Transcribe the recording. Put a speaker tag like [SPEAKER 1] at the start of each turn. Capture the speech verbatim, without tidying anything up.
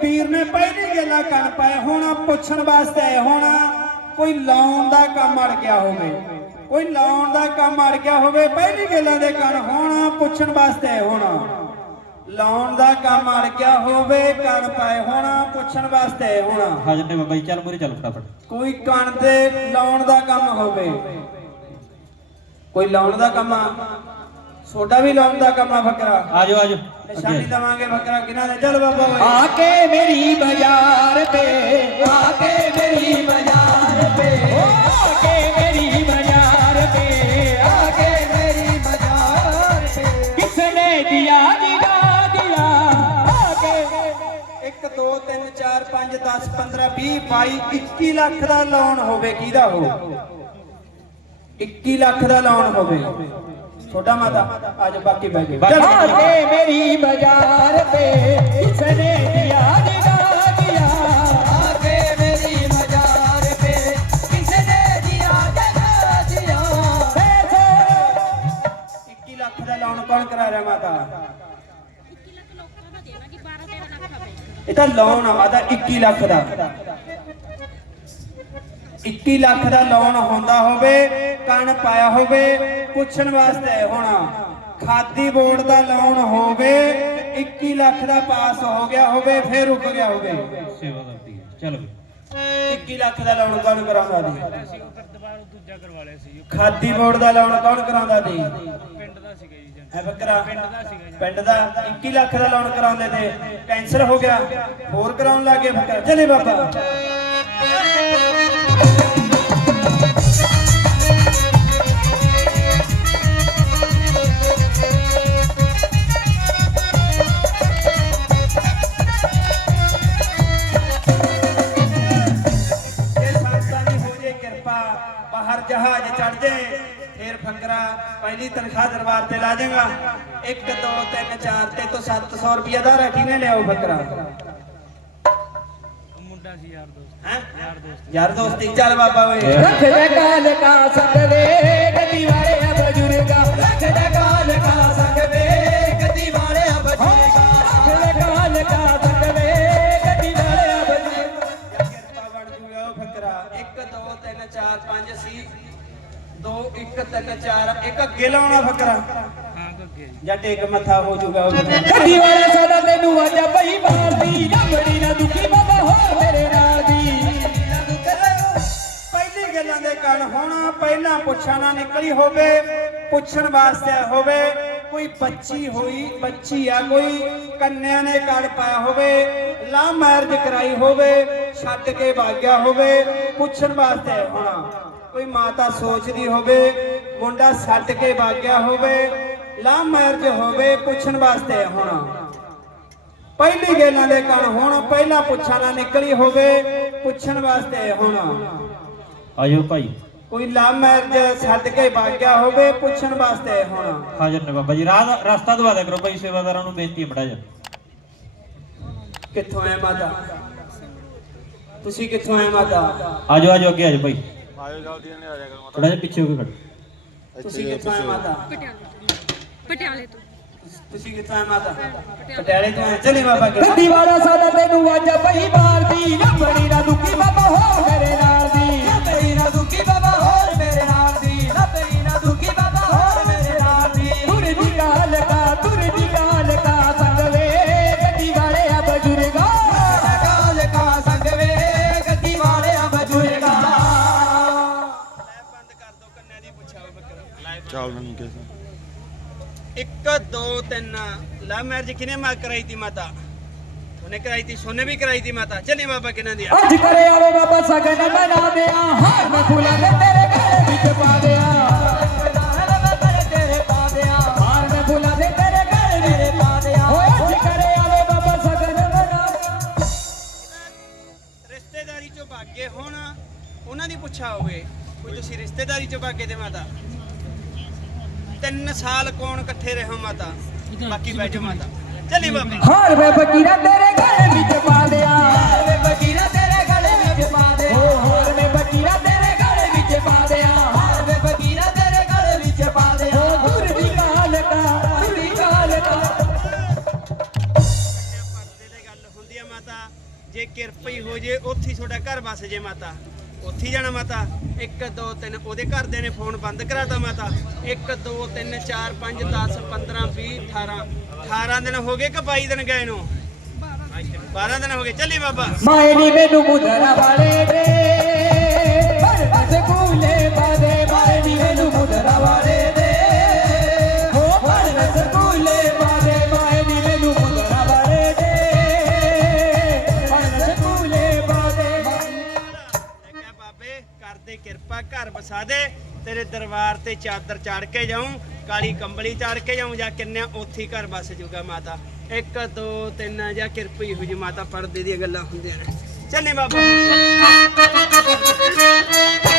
[SPEAKER 1] ਵੀਰ ਨੇ ਪਹਿਲੀ ਗੱਲਾਂ ਕੰਨ ਪਾਏ ਹੋਣਾ ਪੁੱਛਣ ਵਾਸਤੇ ਆਏ ਹੋਣਾ ਕੋਈ ਲਾਉਣ ਦਾ ਕੰਮ ਅੜ ਗਿਆ ਹੋਵੇ ਕੋਈ ਲਾਉਣ ਦਾ ਕੰਮ ਅੜ ਗਿਆ ਹੋਵੇ ਪਹਿਲੀ ਗੱਲਾਂ ਦੇ ਕੰਨ ਹੋਣਾ ਪੁੱਛਣ ਵਾਸਤੇ ਆਏ ਹੋਣਾ ਲਾਉਣ ਦਾ ਕੰਮ ਅੜ ਗਿਆ ਹੋਵੇ ਕੰਨ ਪਾਏ ਹੋਣਾ ਪੁੱਛਣ ਵਾਸਤੇ ਆਏ ਹੋਣਾ।
[SPEAKER 2] ਹਾਜ਼ਰ ਨੇ ਬਾਬਾ ਜੀ ਚੱਲ ਮੂਰੇ ਚੱਲ ਫਟਾਫਟ।
[SPEAKER 1] ਕੋਈ ਕੰਨ ਦੇ ਲਾਉਣ ਦਾ ਕੰਮ ਹੋਵੇ ਕੋਈ ਲਾਉਣ ਦਾ ਕੰਮ ਆ ਸੋਡਾ ਵੀ ਲਾਉਣ ਦਾ ਕੰਮ ਆ ਫਕਰਾ
[SPEAKER 2] ਆਜੋ ਆਜੋ
[SPEAKER 1] ਨਿਸ਼ਾਨੀ ਦਵਾਂਗੇ ਫਕਰਾ ਕਿਨਾਂ ਦੇ ਚੱਲ ਬਾਬਾ ਓਏ
[SPEAKER 3] आके मेरी बाजार पे आके मेरी बाजार पे आके मेरी बाजार पे आके मेरी बाजार पे किसने दिया दिया दिया आके
[SPEAKER 1] एक दो तीन चार पांच दस पंद्रह बीस बाई इक्की लाख ਦਾ ਲੋਨ ਹੋਵੇ ਕਿਹਦਾ ਹੋ ਇੱਕੀ ਲੱਖ ਦਾ ਲੋਨ ਹੋਵੇ छोटा माता आज बाकी बह गए
[SPEAKER 3] आके मेरी बाजार पे किसने दिया दिया दिया आके मेरी बाजार पे किसने दिया दिया दिया
[SPEAKER 1] इक्की लाख ਦਾ ਲੋਨ कौन करा रहा माता ਇਹ ਤਾਂ ਲੋਨ ਆ ਮਾਤਾ ਇੱਕੀ ਲੱਖ ਦਾ ਇੱਕੀ ਲੱਖ ਦਾ ਲੋਨ ਹੁੰਦਾ ਹੋਵੇ ਕੰਨ ਪਾਇਆ ਹੋਵੇ ਪੁੱਛਣ ਵਾਸਤੇ ਹੋਣਾ ਖਾਦੀ ਬੋਰਡ ਦਾ ਲੋਨ ਹੋਵੇ ਇੱਕੀ ਲੱਖ ਦਾ ਪਾਸ ਹੋ ਗਿਆ ਹੋਵੇ ਫਿਰ ਰੁਕ ਗਿਆ ਹੋਵੇ
[SPEAKER 2] ਸੇਵਾ ਕਰਦੀ ਹੈ ਚਲੋ
[SPEAKER 1] ਇੱਕੀ ਲੱਖ ਦਾ ਲੋਨ ਕੌਣ ਕਰਾਉਂਦਾ ਦੀ ਖਾਦੀ ਬੋਰਡ ਦਾ ਲੋਨ ਕੌਣ ਕਰਾਉਂਦਾ ਦੀ ਪਿੰਡ ਦਾ ਸੀਗਾ ਜੀ ਹੈ ਬੱਕਰਾ ਪਿੰਡ ਦਾ ਸੀਗਾ ਪਿੰਡ ਦਾ ਇੱਕੀ ਲੱਖ ਦਾ ਲੋਨ ਕਰਾਉਂਦੇ ਤੇ ਕੈਂਸਰ ਹੋ ਗਿਆ ਹੋਰ ਕਰਾਉਣ ਲੱਗੇ ਬੱਕਰਾ ਚਲੇ ਬਾਬਾ बाहर जहाज चढ़ जाए फिर फकरा पहली तनख्वाह दरबार से ला जाएगा एक दो तीन चार ते तो सत्त सौ रुपया दा रखी ने लियाओ फकरा यार दोस्ती चल बाबा वे
[SPEAKER 3] रख दे काल का सकवे गति वाले बुजुर्गा रख दे काल का सकवे गति वाले बुजुर्गा रख दे काल का सकवे गति वाले बुजुर्गा
[SPEAKER 1] किरपा बन जूगा फकरा एक दो तीन चार पांच सी दो एक तीन चार एक अगे लाउणा फकरा जट एक मथा हो जूगा
[SPEAKER 3] गति वाले सदा तेनू आजा भई मारदी रबड़ी ना दुखी बाबा हो मेरे नाल दी
[SPEAKER 1] ਗੱਲਾਂ ਦੇ ਕੰਨ ਹੋਣਾ ਪਹਿਲਾਂ ਪੁੱਛਾਂ ਨਾ ਨਿਕਲੀ ਹੋਵੇ ਪੁੱਛਣ ਵਾਸਤੇ ਹੋਵੇ ਕੋਈ ਬੱਚੀ ਹੋਈ ਬੱਚੀ ਆ ਕੋਈ ਕੰਨਿਆਂ ਨੇ ਕੜ ਪਾਇਆ ਹੋਵੇ ਲਾ ਮੈਰਿਜ ਕਰਾਈ ਹੋਵੇ ਛੱਡ ਕੇ ਭਾਗਿਆ ਹੋਵੇ ਪੁੱਛਣ ਵਾਸਤੇ ਹੋਣਾ ਕੋਈ ਮਾਤਾ ਸੋਚਦੀ ਹੋਵੇ ਮੁੰਡਾ ਛੱਡ ਕੇ ਭਾਗਿਆ ਹੋਵੇ ਲਾ ਮੈਰਿਜ ਹੋਵੇ ਪੁੱਛਣ ਵਾਸਤੇ ਹੋਣਾ ਪਹਿਲੀ ਗੱਲਾਂ ਦੇ ਕੰਨ ਹੋਣ ਪਹਿਲਾਂ ਪੁੱਛਾਂ ਨਾ ਨਿਕਲੀ ਹੋਵੇ ਪੁੱਛਣ ਵਾਸਤੇ ਹੋਣਾ
[SPEAKER 2] ਆਜੋ ਭਾਈ
[SPEAKER 1] ਕੋਈ ਲਾ ਮੈਰਿਜ ਛੱਡ ਕੇ ਭਾਗਿਆ ਹੋਵੇ ਪੁੱਛਣ ਵਾਸਤੇ ਹੋਣਾ
[SPEAKER 2] ਹਾਜ਼ਰ ਨੇ ਬਾਬਾ ਜੀ ਰਾਹ ਰਸਤਾ ਦਵਾ ਦਿਆ ਕਰੋ ਭਾਈ ਸੇਵਾਦਾਰਾਂ ਨੂੰ ਬੇਨਤੀ ਹੈ ਬੜਾ ਜਾ
[SPEAKER 1] ਕਿੱਥੋਂ ਆਏ ਮਾਤਾ ਤੁਸੀਂ ਕਿੱਥੋਂ ਆਏ ਮਾਤਾ
[SPEAKER 2] ਆਜੋ ਆਜੋ ਅੱਗੇ ਆਜੋ ਭਾਈ ਆਜੋ ਜਲਦੀ ਨੇ ਆ ਜਾ ਕਰੋ ਥੋੜਾ ਜਿਹਾ ਪਿੱਛੇ ਹੋ ਕੇ ਖੜੋ
[SPEAKER 1] ਤੁਸੀਂ ਕਿੱਥੋਂ ਆਏ ਮਾਤਾ
[SPEAKER 4] ਪਟਿਆਲੇ ਤੋਂ
[SPEAKER 1] ਤੁਸੀਂ ਕਿੱਥੋਂ ਆਏ ਮਾਤਾ ਪਟਿਆਲੇ ਤੋਂ ਆਏ ਚਲੇ ਬਾਬਾ ਕੇ
[SPEAKER 3] ਗਤੀ ਵਾਲਾ ਸਦਾ ਤੈਨੂੰ ਆਜਾ ਭਈ ਮਾਰਦੀ ਰਬੜੀ ਨਾ ਦੁਖੀ ਬਾਬਾ ਹੋ ਮੇਰੇ ਨਾਲ ਦੀ ਰਬੜੀ ਨਾ ਦੁਖੀ ਬਾਬਾ ਹੋ ਮੇਰੇ ਨਾਲ ਦੀ ਰਬੜੀ ਨਾ ਦੁਖੀ ਬਾਬਾ ਹੋ ਮੇਰੇ ਨਾਲ ਦੀ ਤੁਰ ਦੀ ਕਾਲ ਕਾ ਤੁਰ ਦੀ ਕਾਲ ਕਾ ਸੰਗ ਵੇ ਗਤੀ ਵਾਲੇ ਆ ਬਜ਼ੁਰਗਾ ਕਾਲ ਕਾ ਸੰਗ ਵੇ ਗਤੀ ਵਾਲੇ ਆ ਬਜ਼ੁਰਗਾ
[SPEAKER 1] ਬੰਦ ਕਰ ਦੋ ਕੰਨਿਆਂ ਦੀ ਪੁੱਛਾਓ ਬੱਕਰਾ
[SPEAKER 5] ਚੱਲ ਨਹੀਂ ਕਿਸੇ
[SPEAKER 1] ਇੱਕ ਦੋ ਤਿੰਨ ਲਾ ਮੈਰਿਜ ਕਿਨੇ ਮਾ ਕਰਾਈ ਤੀ ਮਾਤਾ ਉਹਨੇ ਕਰਾਈ ਤੀ ਸੋਨੇ ਵੀ ਕਰਾਈ ਤੀ ਮਾਤਾ ਚਲੇ ਬਾਬਾ ਕਿਨਾਂ ਦੀ
[SPEAKER 3] ਅੱਜ ਕਰੇ ਆਵੇ ਬਾਬਾ ਸਗਨ ਮਨਾ ਦਿਆ ਹਾਰ ਮੈਂ ਫੁੱਲਾਂ ਦੇ ਤੇਰੇ ਗਲੇ ਵਿੱਚ ਪਾ ਦਿਆ ਤੇਰੇ ਪਾ ਦਿਆ ਹਾਰ ਮੈਂ ਫੁੱਲਾਂ ਦੇ ਤੇਰੇ ਗਲੇ ਮੇਰੇ ਪਾ ਦਿਆ ਓਏ ਅੱਜ ਕਰੇ ਆਵੇ ਬਾਬਾ ਸਗਨ ਮਨਾ
[SPEAKER 1] ਰਿਸ਼ਤੇਦਾਰੀ ਚੋਂ ਭਾਗੇ ਹੋਣ ਉਹਨਾਂ ਦੀ ਪੁੱਛਾ ਹੋਵੇ ਕੋਈ ਤੁਸੀਂ ਰਿਸ਼ਤੇਦਾਰੀ ਚੋਂ ਭਾਗੇ ਤੇ ਮਾਤਾ ਤਿੰਨ ਸਾਲ ਕੌਣ ਇਕੱਠੇ ਰਹੋ ਮਾਤਾ ਬਾਕੀ ਬੈਠੋ ਮਾਤਾ ਚੱਲੀ ਬਾਬਾ
[SPEAKER 3] ਹਾਰ ਮੈਂ ਫਕੀਰਾ ਤੇਰੇ ਗਲੇ ਵਿੱਚ ਪਾ ਦਿਆ ਹਾਰ ਮੈਂ ਫਕੀਰਾ ਤੇਰੇ ਗਲੇ ਵਿੱਚ ਪਾ ਦਿਆ ਹਾਰ ਮੈਂ ਫਕੀਰਾ ਤੇਰੇ ਗਲੇ ਵਿੱਚ ਪਾ ਦਿਆ ਹਾਰ ਮੈਂ ਫਕੀਰਾ ਤੇਰੇ ਗਲੇ ਵਿੱਚ ਪਾ ਦਿਆ ਦੂਰ ਦੀ ਕਾਲ ਕਾ ਦੂਰ ਦੀ ਕਾਲ ਕਾ
[SPEAKER 1] ਪਰਦੇ ਦੀ ਗੱਲ ਹੁੰਦੀ ਆ ਮਾਤਾ ਜੇ ਕਿਰਪਾ ਹੀ ਹੋ ਜੇ ਉੱਥੇ ਹੀ ਤੁਹਾਡਾ ਘਰ ਵਸ ਜੇ ਮਾਤਾ ਉੱਥੇ ਹੀ ਜਾਣਾ ਮਾਤਾ ਇੱਕ ਦੋ ਤਿੰਨ ਉਹਦੇ ਘਰਦਿਆਂ ਨੇ ਫੋਨ ਬੰਦ ਕਰਾਤਾ ਮਾਤਾ ਇੱਕ ਦੋ ਤਿੰਨ ਚਾਰ ਪੰਜ ਦਸ ਪੰਦਰਾਂ ਵੀਹ ਅਠਾਰਾਂ ਅਠਾਰਾਂ ਦਿਨ ਹੋ ਗਏ ਕਿ ਬਾਈ ਦਿਨ ਗਏ ਨੂੰ ਬਾਰਾਂ ਦਿਨ ਹੋ ਗਏ ਚੱਲੀ ਬਾਬਾ
[SPEAKER 3] ਮਾਏ ਨੀ ਮੈਨੂੰ ਮੁੰਦਰਾ ਵਾਲੇ ਦੇ ਪਰ ਸਕੂਲੇ ਬਾਦੇ ਮਾਏ ਨੀ ਮੈਨੂੰ ਮੁੰਦਰਾ ਵਾਲੇ ਦੇ ਹੋ ਪਰ ਸਕੂਲੇ ਬਾਦੇ ਮਾਏ ਨੀ ਮੈਨੂੰ ਮੁੰਦਰਾ ਵਾਲੇ ਦੇ ਪਰ ਸਕੂਲੇ ਬਾਦੇ
[SPEAKER 1] ਮੈਂ ਕਿਹਾ ਬਾਬੇ ਕਰਦੇ ਕਿਰਪਾ ਘਰ ਵਸਾ ਦੇ ਤੇਰੇ ਦਰਬਾਰ ਤੇ ਚਾਦਰ ਚਾੜ ਕੇ ਜਾਊਂ ਕਾਲੀ ਕੰਬਲੀ ਚਾੜ ਕੇ ਜਾਊਂ ਜਾਂ ਕਿੰਨਿਆਂ ਉੱਥੇ ਹੀ ਘਰ ਵਸ ਜੂਗਾ ਮਾਤਾ ਇੱਕ ਦੋ ਤਿੰਨ ਜਾਂ ਕਿਰਪੀ ਹੋ ਜੀ ਮਾਤਾ ਪਰਦੇ ਦੀਆਂ ਗੱਲਾਂ ਹੁੰਦੀਆਂ ਨੇ ਚੱਲੇ ਬਾਬਾ